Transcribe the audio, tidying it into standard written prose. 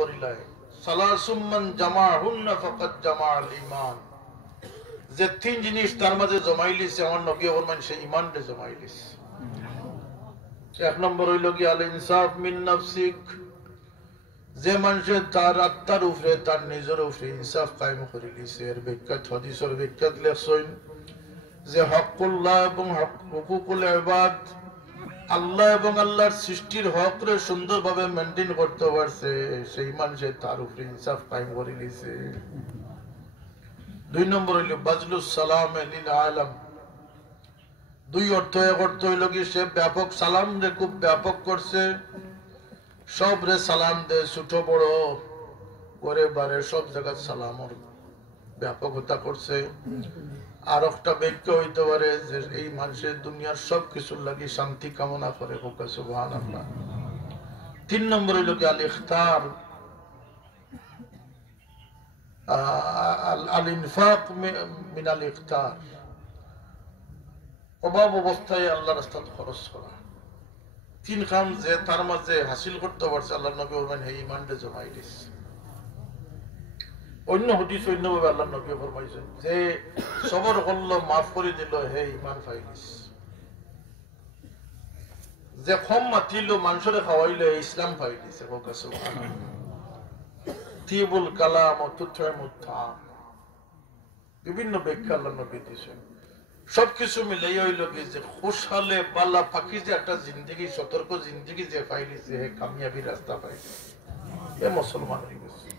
পড়িলায় সালাসুম মান জামাহুন্না ফাকাদ জামাআল ঈমান যে তিন জিনিস তার মাঝে জমাইলিছে আমার নবী ফরমান সে ঈমানকে জমাইলিছে এক নম্বর হইল কি আল ইনসাফ মিন নাফসিক যে মানুষে তার আত্মার উপরে তার নিজের উপরে ইনসাফ কায়েম করে লিছে এর বিখ্যাত হাদিসের বিখ্যাত লেখছেন যে হকুল্লাহ এবং হুকুকুল ইবাদ আল্লাহ এবং আল্লাহর সৃষ্টির হকরে সুন্দরভাবে মেইনটেইন করতে পারছে সেই মানুষে তার উপরে ইনসাফ কায়েম করে লিছে দুই নম্বর হইল বাজলুস সালাম লিল আলাম দুই অর্থ এক অর্থ হইল কি সে ব্যাপক সালাম রে খুব ব্যাপক করছে সব রে সালাম দে ছোট বড় করে বারে সব জায়গা সালামর ব্যাপকতা করছে আর একটা বাক্য হইতে পারে যে এই মানুষের দুনিয়ার সব কিছুর লাগি শান্তি কামনা করে সুবহানাল্লাহ তিন নম্বর হইল কি আল ইখতার আল ইনফাক মিন আল ইখতার অভাব অবস্থায় আল্লাহর রাস্তায় খরচ করা তিন কাম যে তার মাঝে হাসিল করতে পারছে আল্লাহ নবী ফরমান হে ঈমানকে জমাই দিছে অন্য হাদিস অন্যভাবে আল্লাহ নবী ফরমাইছেন যে সবর করলো মাফ করে দিল হে ঈমান পাইলিস যে কম মাতিল মানুষের খাওয়াইলে ইসলাম পাইলিস সুবহানাল্লাহ তিবুল কালাম ও তুতইমুত তাআম বিভিন্ন ব্যাখ্যা আল্লাহ নবী দিয়েছেন সবকিছু মিলাই হইল কি যে খুশহালে বালা পাকিজা একটা জিন্দগি সতর্ক জিন্দগি যে পাইলিছে হে কামিয়াবি রাস্তা পাইছে এ মুসলমান হয়ে গেছে